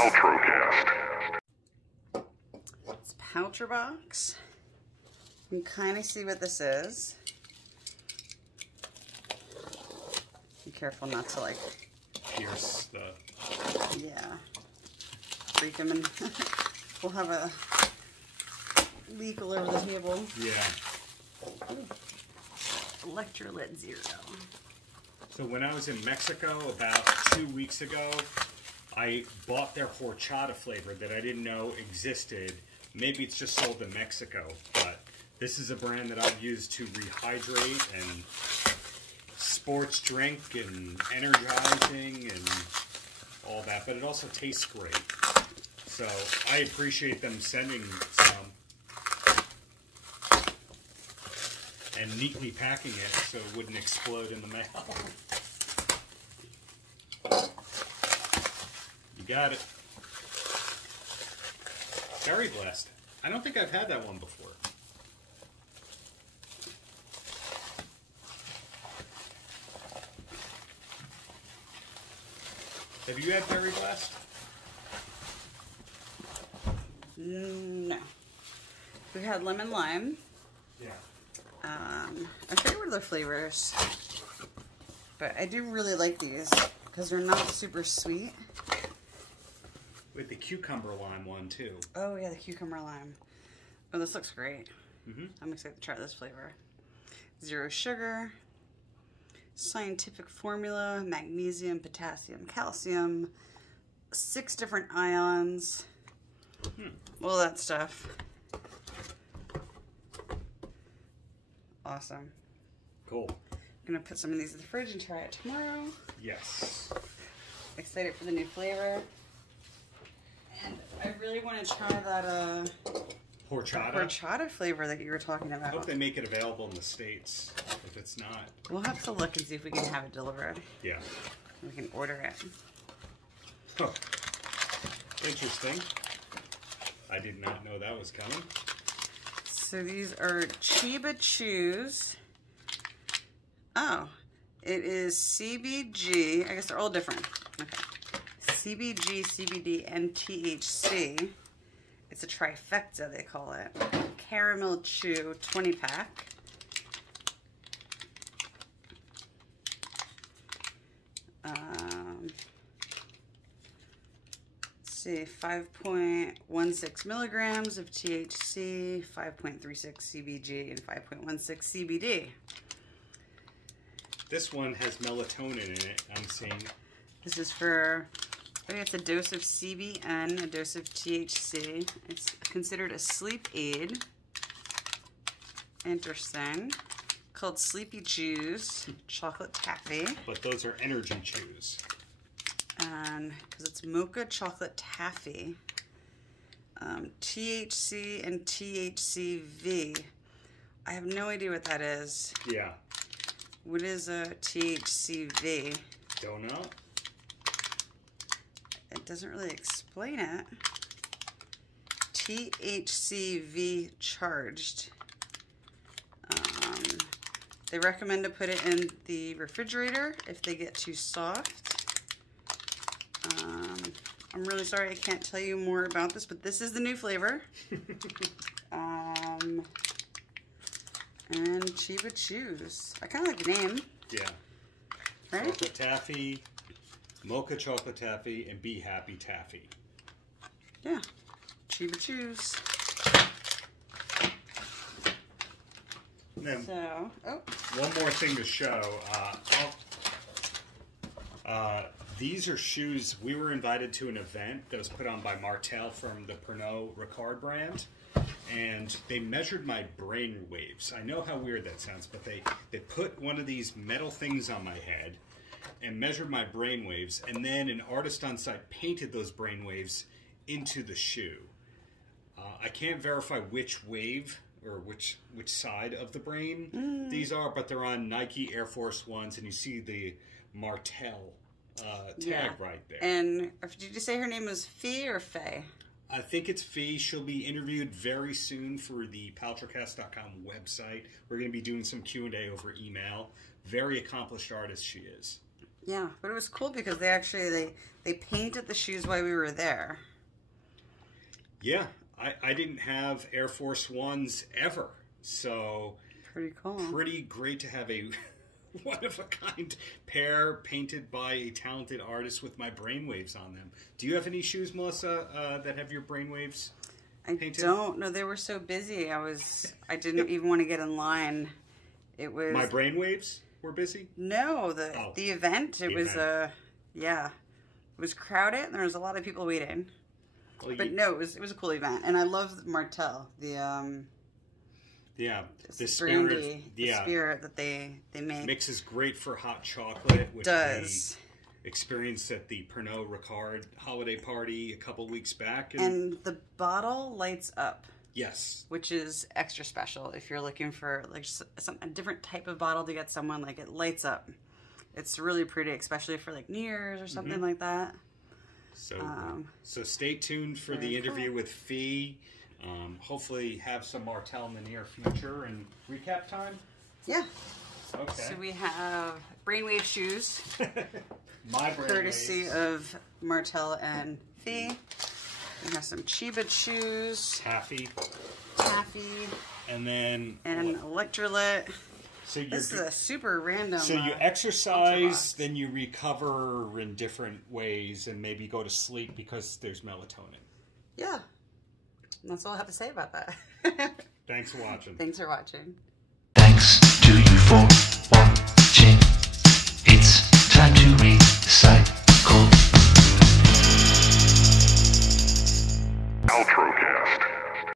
Paltrocast. It's Paltrobox. You can kind of see what this is. Be careful not to like pierce the... Yeah. Break them and we'll have a leak all over the table. Yeah. Ooh. Electrolit Zero. So when I was in Mexico about 2 weeks ago, I bought their horchata flavor that I didn't know existed. Maybe it's just sold in Mexico, but this is a brand that I've used to rehydrate and sports drink and energizing and all that, but it also tastes great. So I appreciate them sending some and neatly packing it so it wouldn't explode in the mail. You got it. Berry Blast. I don't think I've had that one before. Have you had Berry Blast? No. We had lemon lime. Yeah. I forget what other flavors, but I do really like these because they're not super sweet. With the cucumber lime one too. Oh yeah, the cucumber lime. Oh, this looks great. Mm-hmm. I'm excited to try this flavor. Zero sugar, scientific formula, magnesium, potassium, calcium, 6 different ions, all that stuff. Awesome. Cool. I'm gonna put some of these in the fridge and try it tomorrow. Yes. Excited for the new flavor. And I really want to try that horchata flavor that you were talking about. I hope they make it available in the States. If it's not, We'll have to look and see if we can have it delivered. yeah. We can order it. Oh, interesting. I did not know that was coming. So these are Cheeba Chews. Oh, it is CBG. I guess they're all different. Okay. CBG, CBD, and THC. It's a trifecta, they call it. Caramel Chew 20-pack. Let's see, 5.16 milligrams of THC, 5.36 CBG, and 5.16 CBD. This one has melatonin in it, I'm seeing. This is for, I think it's a dose of CBN, a dose of THC. It's considered a sleep aid. Interesting. Called Sleepy Chews, chocolate taffy. But those are energy chews. And because it's mocha chocolate taffy. THC and THCV. I have no idea what that is. Yeah. What is a THCV? Don't know. It doesn't really explain it. THCV charged. They recommend to put it in the refrigerator if they get too soft. I'm really sorry I can't tell you more about this, but this is the new flavor. And Cheeba Chews. I kind of like the name. Yeah. Right? Chocolate taffy, mocha chocolate taffy, and Be Happy taffy. Yeah. Cheeba Chews. And then So, oh. one more thing to show. These are shoes. We were invited to an event that was put on by Martell from the Pernod Ricard brand, and they measured my brain waves. I know how weird that sounds, but they put one of these metal things on my head and measured my brain waves, and then an artist on site painted those brain waves into the shoe. I can't verify which wave or which side of the brain these are, but they're on Nike Air Force Ones, and you see the Martell tag right there. And did you say her name was Fee or Faye? I think it's Fee. She'll be interviewed very soon for the Paltrocast.com website. We're going to be doing some Q&A over email. Very accomplished artist she is. Yeah, but it was cool because they painted the shoes while we were there. Yeah, I didn't have Air Force Ones ever, so pretty cool. Pretty great to have a one-of-a-kind pair painted by a talented artist with my brainwaves on them. Do you have any shoes, Melissa, that have your brainwaves painted? I don't. No, they were so busy. I didn't even want to get in line. It was my brainwaves were busy. No, the event. It was yeah, it was crowded and there was a lot of people waiting. Well, but no, it was a cool event, and I love Martell. The spirit that they make. Mixes great for hot chocolate, which does. we experienced at the Pernod Ricard holiday party a couple weeks back. And the bottle lights up. Yes. Which is extra special if you're looking for like a different type of bottle to get someone, like it lights up. It's really pretty, especially for like New Year's or something like that. So stay tuned for the interview with Fee. Hopefully have some Martell in the near future. And recap time? Yeah. Okay. So we have brainwave shoes. My brainwaves. Courtesy of Martell and Fee. We have some Cheeba shoes. Taffy. And then... And Electrolit. So this is a super random... So you exercise, then you recover in different ways, and maybe go to sleep because there's melatonin. Yeah. That's all I have to say about that. Thanks for watching. Thanks for watching. Thanks to you for watching. It's time to recycle. Paltrocast.